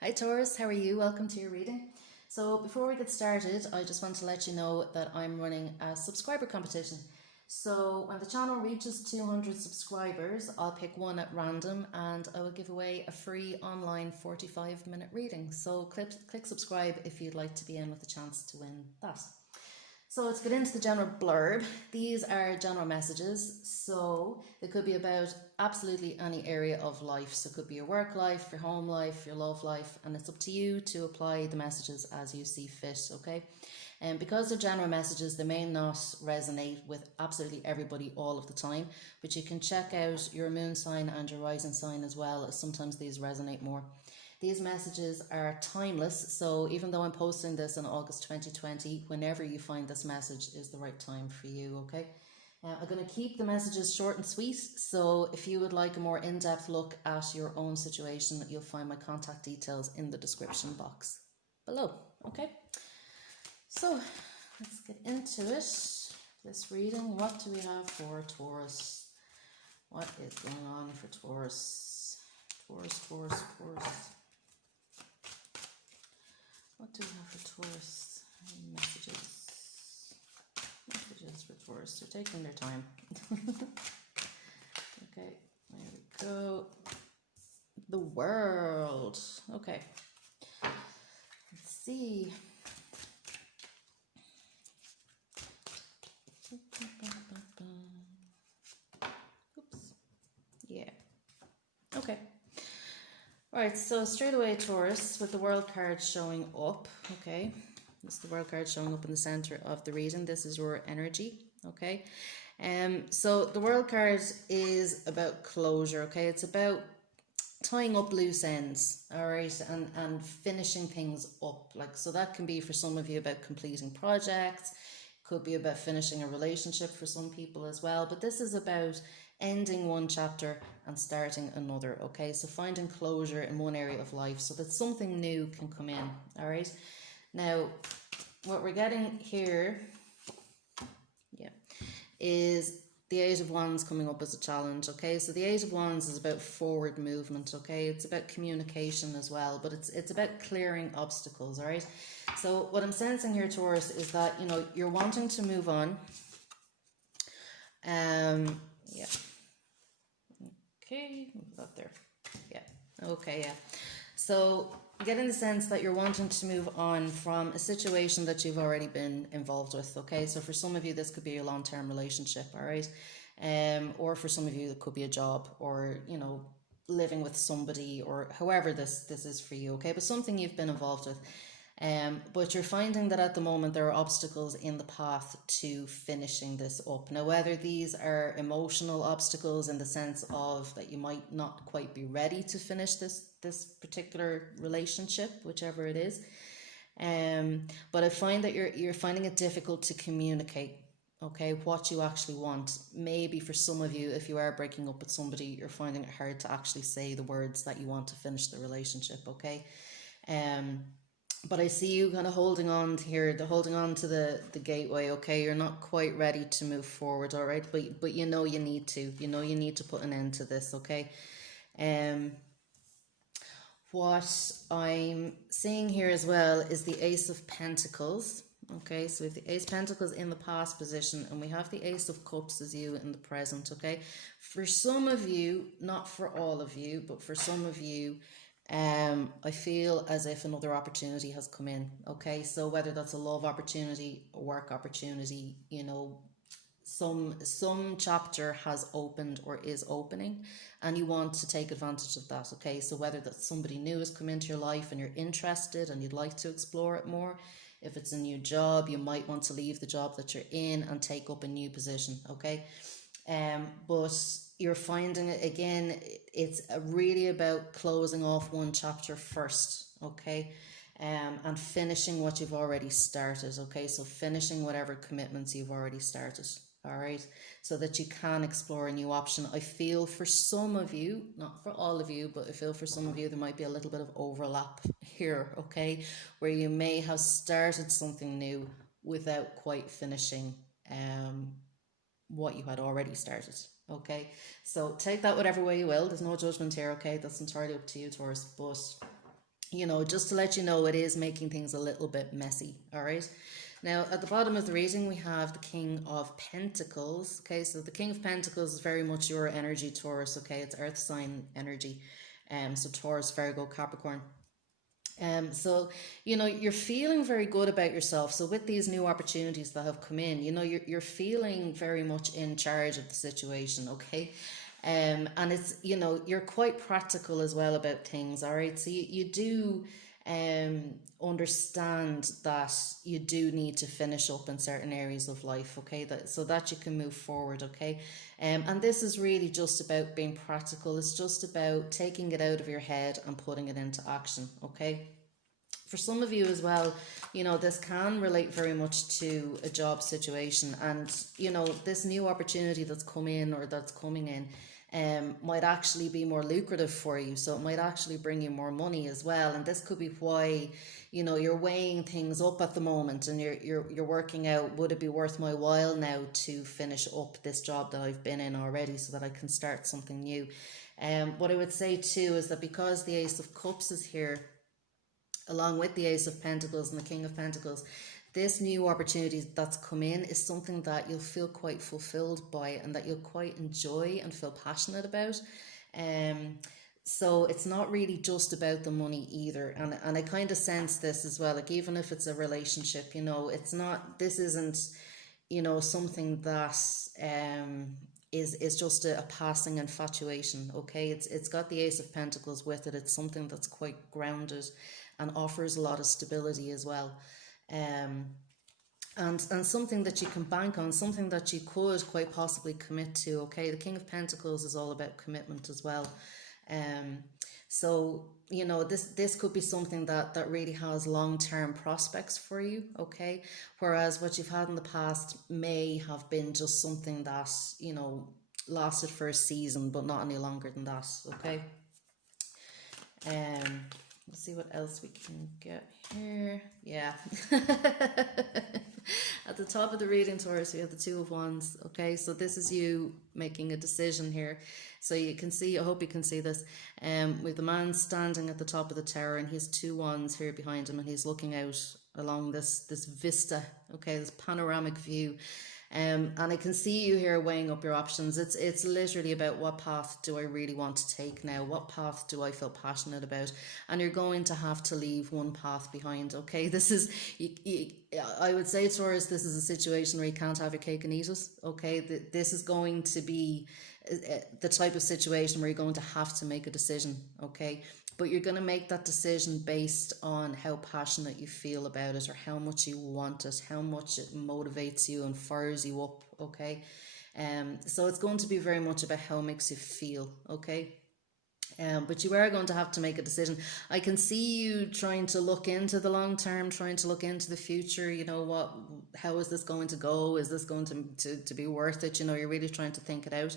Hi Taurus, how are you? Welcome to your reading. So before we get started, I just want to let you know that I'm running a subscriber competition. So when the channel reaches 200 subscribers, I'll pick one at random and I will give away a free online 45-minute reading. So click subscribe if you'd like to be in with a chance to win that. So let's get into the general blurb. These are general messages, so they could be about absolutely any area of life. So it could be your work life, your home life, your love life, and it's up to you to apply the messages as you see fit, okay? And because they're general messages, they may not resonate with absolutely everybody all of the time, but you can check out your moon sign and your rising sign as well, as sometimes these resonate more. These messages are timeless, so even though I'm posting this in August 2020, whenever you find this message is the right time for you, okay? I'm going to keep the messages short and sweet, so if you would like a more in-depth look at your own situation, you'll find my contact details in the description box below, okay? So, let's get into it. This reading, what do we have for Taurus? What is going on for Taurus? Taurus. What do we have for Taurus? Messages. Messages for Taurus. They're taking their time. Okay, there we go. The world. Okay. Let's see. Oops. Yeah. Okay. Alright, so straight away Taurus, with the world card showing up, okay? This is the world card showing up in the center of the reading. This is your energy, okay? So the world card is about closure, okay? It's about tying up loose ends, all right, and finishing things up. Like, so that can be for some of you about completing projects, could be about finishing a relationship for some people as well, but this is about ending one chapter and starting another, okay? So finding closure in one area of life so that something new can come in, all right? Now, what we're getting here, is the Eight of Wands coming up as a challenge, okay? So the Eight of Wands is about forward movement, okay? It's about communication as well, but it's about clearing obstacles, all right? So what I'm sensing here, Taurus, is that, you know, you're wanting to move on. Yeah. Okay, move that there. Yeah. Okay, yeah. So getting the sense that you're wanting to move on from a situation that you've already been involved with, okay? So for some of you, this could be a long-term relationship, all right? Or for some of you, it could be a job, or, you know, living with somebody, or however this is for you, okay? But something you've been involved with. But you're finding that at the moment there are obstacles in the path to finishing this up. Now, whether these are emotional obstacles in the sense of that you might not quite be ready to finish this particular relationship, whichever it is. But I find that you're finding it difficult to communicate, okay, what you actually want. Maybe for some of you, if you are breaking up with somebody, you're finding it hard to actually say the words that you want to finish the relationship, okay? But I see you kind of holding on to here, holding on to the gateway, okay? You're not quite ready to move forward, all right? But you know you need to. You know you need to put an end to this, okay? What I'm seeing here as well is the Ace of Pentacles, okay? So we have the Ace of Pentacles in the past position, and we have the Ace of Cups as you in the present, okay? For some of you, not for all of you, but for some of you, I feel as if another opportunity has come in, okay? So whether that's a love opportunity, a work opportunity, you know, some chapter has opened or is opening, and you want to take advantage of that, okay? So whether that's somebody new has come into your life and you're interested and you'd like to explore it more, if it's a new job, you might want to leave the job that you're in and take up a new position, okay? But you're finding it again, it's really about closing off one chapter first, okay? And finishing what you've already started, okay? So finishing whatever commitments you've already started, all right? So that you can explore a new option. I feel for some of you, not for all of you, but I feel for some of you there might be a little bit of overlap here, okay? Where you may have started something new without quite finishing what you had already started, okay? So take that whatever way you will. There's no judgment here, okay? That's entirely up to you, Taurus. But just to let you know, it is making things a little bit messy. All right. Now, at the bottom of the reading, we have the King of Pentacles. Okay, so the King of Pentacles is very much your energy, Taurus. Okay, it's Earth sign energy. So Taurus, Virgo, Capricorn. So, you're feeling very good about yourself. So with these new opportunities that have come in, you're feeling very much in charge of the situation, okay? And it's, you're quite practical as well about things, all right? So you do understand that you do need to finish up in certain areas of life, okay? So that you can move forward, okay? And this is really just about being practical. It's just about taking it out of your head and putting it into action, okay? For some of you as well, this can relate very much to a job situation, and this new opportunity that's come in or that's coming in might actually be more lucrative for you. So it might actually bring you more money as well. And this could be why, you're weighing things up at the moment, and you're working out, would it be worth my while now to finish up this job that I've been in already so that I can start something new. What I would say too is that because the Ace of Cups is here, along with the Ace of Pentacles and the King of Pentacles, this new opportunity that's come in is something that you'll feel quite fulfilled by, and that you'll quite enjoy and feel passionate about. So it's not really just about the money either. And I kind of sense this as well, like even if it's a relationship, this isn't, something that is just a passing infatuation, okay? It's got the Ace of Pentacles with it. It's something that's quite grounded and offers a lot of stability as well. And something that you can bank on, something that you could quite possibly commit to, okay? The King of Pentacles is all about commitment as well. So, this could be something that really has long-term prospects for you, okay? Whereas what you've had in the past may have been just something that, lasted for a season, but not any longer than that, okay? Let's see what else we can get here. Yeah. At the top of the reading, Taurus, we have the Two of Wands. Okay, so this is you making a decision here. So you can see, I hope you can see this. With the man standing at the top of the tower, and he has two wands here behind him, and he's looking out along this vista, okay, this panoramic view. And I can see you here weighing up your options. It's literally about, what path do I really want to take now? What path do I feel passionate about? And you're going to have to leave one path behind, okay? This is, I would say, Taurus, this is a situation where you can't have your cake and eat it, okay? This is going to be the type of situation where you're going to have to make a decision, okay? But you're going to make that decision based on how passionate you feel about it, or how much you want it, how much it motivates you and fires you up, okay? So it's going to be very much about how it makes you feel, okay? But you are going to have to make a decision. I can see you trying to look into the long term, trying to look into the future. How is this going to go? Is this going to be worth it? You're really trying to think it out.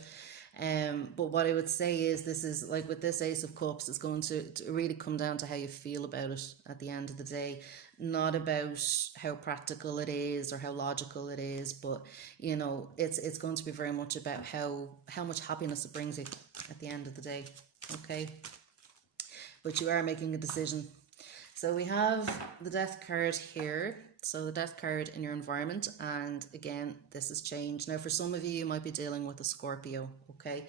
But what I would say is, this is like with this Ace of Cups, it's going to really come down to how you feel about it at the end of the day, not about how practical it is or how logical it is, but it's going to be very much about how much happiness it brings you at the end of the day, okay? But you are making a decision. So we have the Death card here. So the Death card in your environment, and again, this is change. Now, for some of you, you might be dealing with a Scorpio, okay?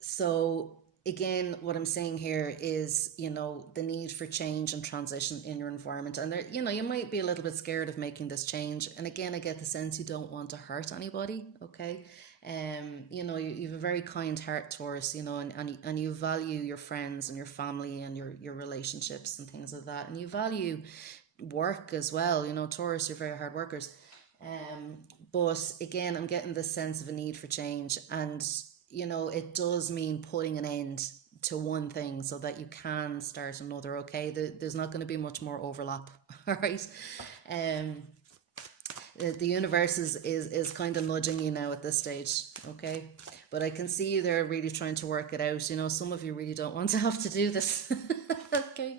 So again, what I'm saying here is, the need for change and transition in your environment. And there, you might be a little bit scared of making this change. And again, I get the sense you don't want to hurt anybody, okay? You have a very kind heart, Taurus, and you value your friends and your family and your relationships and things like that. And you value work as well, Taurus, you're very hard workers. But again, I'm getting this sense of a need for change, and it does mean putting an end to one thing so that you can start another, okay? There's not going to be much more overlap, all right? The universe is kind of nudging you now at this stage, okay? But I can see you there really trying to work it out. Some of you really don't want to have to do this, okay?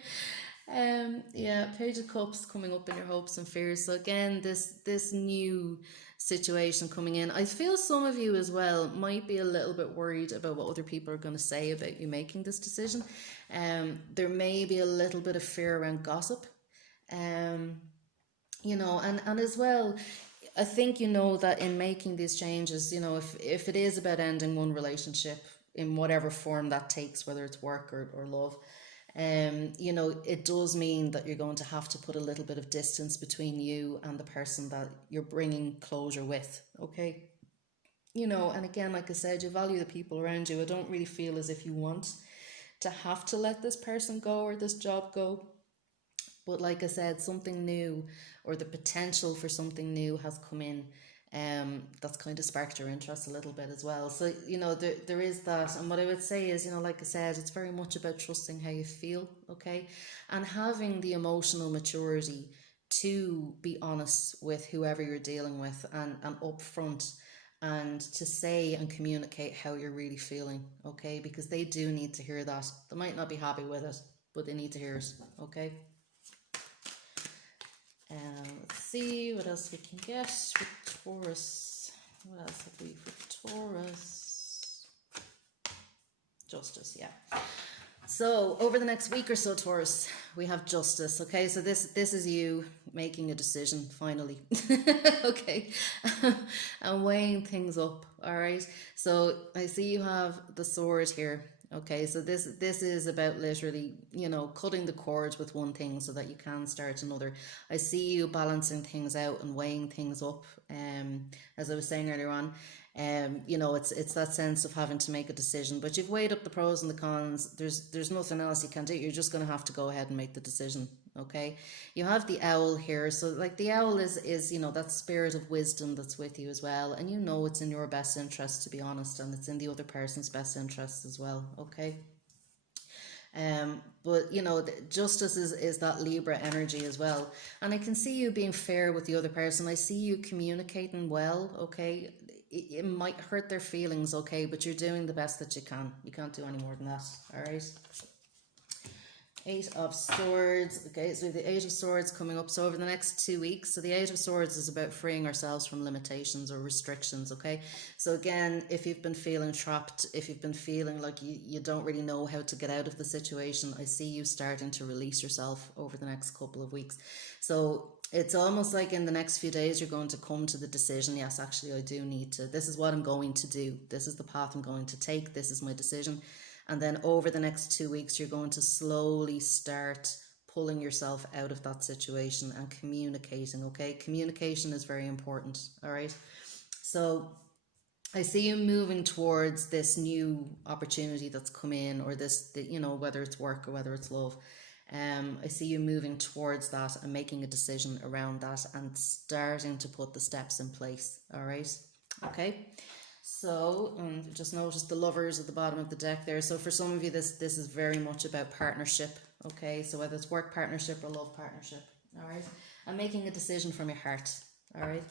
Yeah, Page of Cups coming up in your hopes and fears. So again, this new situation coming in. I feel some of you as well might be a little bit worried about what other people are going to say about you making this decision. There may be a little bit of fear around gossip. You know, and as well, I think you know that in making these changes, you know, if it is about ending one relationship in whatever form that takes, whether it's work or love, you know, it does mean that you're going to have to put a little bit of distance between you and the person that you're bringing closure with, okay? You know, and again, like I said, you value the people around you. I don't really feel as if you want to have to let this person go or this job go. But like I said, something new or the potential for something new has come in, that's kind of sparked your interest a little bit as well. So, you know, there is that. And what I would say is, you know, like I said, it's very much about trusting how you feel, okay? And having the emotional maturity to be honest with whoever you're dealing with and upfront, and to say and communicate how you're really feeling, okay? Because they do need to hear that. They might not be happy with it, but they need to hear it, okay? Let's see what else we can get with Taurus. What else have we for Taurus? Justice, yeah. So over the next week or so, Taurus, we have justice. Okay, so this is you making a decision finally. Okay, and weighing things up. All right. So I see you have the sword here. Okay, so this is about literally, you know, cutting the cords with one thing so that you can start another. I see you balancing things out and weighing things up. As I was saying earlier on, you know, it's that sense of having to make a decision, but you've weighed up the pros and the cons. There's nothing else you can do. You're just going to have to go ahead and make the decision. Okay, you have the owl here, so like the owl is, you know, that spirit of wisdom that's with you as well, and you know it's in your best interest, to be honest, and it's in the other person's best interest as well. Okay. But you know, justice is that Libra energy as well, and I can see you being fair with the other person. I see you communicating well. Okay, it might hurt their feelings, okay, but you're doing the best that you can. You can't do any more than that. All right. Eight of Swords. Okay, so we have the Eight of Swords coming up. So over the next 2 weeks, so the Eight of Swords is about freeing ourselves from limitations or restrictions, okay? So again, if you've been feeling trapped, if you've been feeling like you don't really know how to get out of the situation, I see you starting to release yourself over the next couple of weeks. So it's almost like in the next few days, you're going to come to the decision, yes, actually, I do need to, this is what I'm going to do. This is the path I'm going to take. This is my decision. And then over the next 2 weeks, you're going to slowly start pulling yourself out of that situation and communicating, okay? Communication is very important, all right? So I see you moving towards this new opportunity that's come in, or this, you know, whether it's work or whether it's love. I see you moving towards that and making a decision around that and starting to put the steps in place, all right? Okay. So, just notice the lovers at the bottom of the deck there. So for some of you, this is very much about partnership, okay? So whether it's work partnership or love partnership, all right? And making a decision from your heart, all right?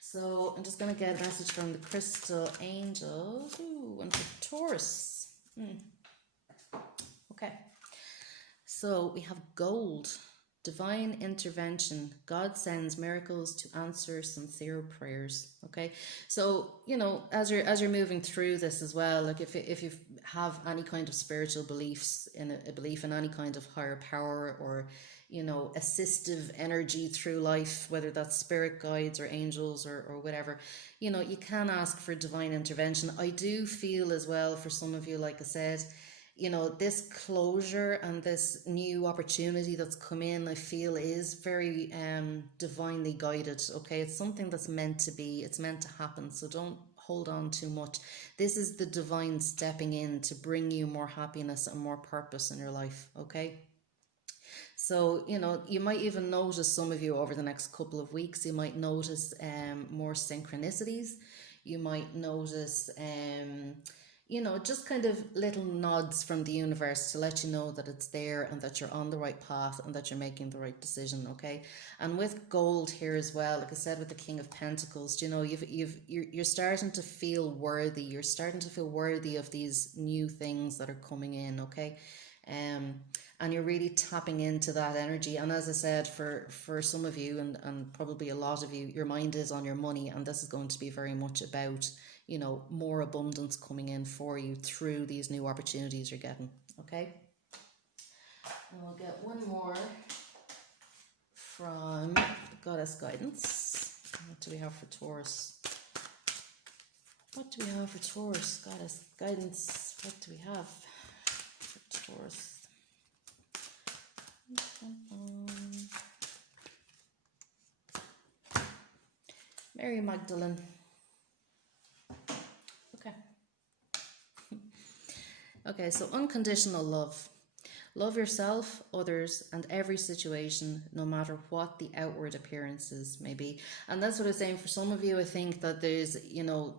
So I'm just going to get a message from the crystal angels. Ooh, and for Taurus. Okay. So we have gold. Divine intervention. God sends miracles to answer sincere prayers. Okay, so you know, as you're moving through this as well, like if you have any kind of spiritual beliefs, in a belief in any kind of higher power, or you know, assistive energy through life, whether that's spirit guides or angels or whatever, you know, you can ask for divine intervention. I do feel as well for some of you, like I said, you know, this closure and this new opportunity that's come in, I feel is very divinely guided, okay? It's something that's meant to be, it's meant to happen, so don't hold on too much. This is the divine stepping in to bring you more happiness and more purpose in your life, okay? So, you know, you might even notice, some of you over the next couple of weeks, you might notice more synchronicities. You might notice you know, just kind of little nods from the universe to let you know that it's there and that you're on the right path and that you're making the right decision, okay? And with gold here as well, like I said, with the King of Pentacles, you know, you're starting to feel worthy. You're starting to feel worthy of these new things that are coming in, okay? and you're really tapping into that energy. And as I said, for some of you, and probably a lot of you, your mind is on your money, and this is going to be very much about, you know, more abundance coming in for you through these new opportunities you're getting. Okay, and we'll get one more from Goddess Guidance. What do we have for Taurus? What do we have for Taurus? Goddess Guidance. What do we have for Taurus? Mary Magdalene. Okay. Okay, so unconditional love. Love yourself, others, and every situation, no matter what the outward appearances may be. And that's what I was saying. For some of you, I think that there's, you know,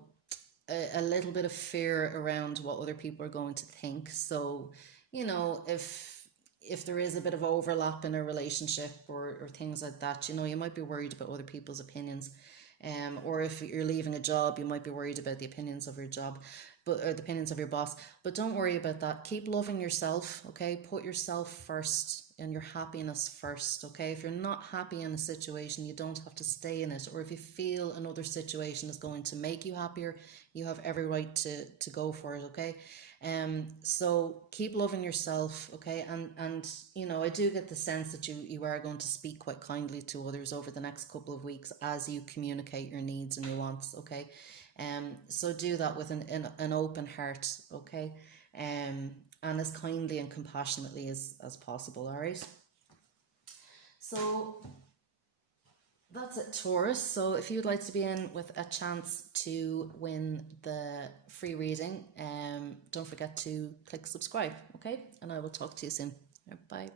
a little bit of fear around what other people are going to think. So, you know, if there is a bit of overlap in a relationship or things like that, you know, you might be worried about other people's opinions. Or if you're leaving a job, you might be worried about the opinions of your job, or the opinions of your boss. But don't worry about that. Keep loving yourself, okay? Put yourself first and your happiness first, okay? If you're not happy in a situation, you don't have to stay in it. Or if you feel another situation is going to make you happier, you have every right to go for it, okay? So keep loving yourself, okay? And you know, I do get the sense that you are going to speak quite kindly to others over the next couple of weeks as you communicate your needs and your wants, okay? So do that with an open heart, okay? And as kindly and compassionately as possible, all right? So that's it, Taurus. So if you'd like to be in with a chance to win the free reading, don't forget to click subscribe, okay? And I will talk to you soon. Bye.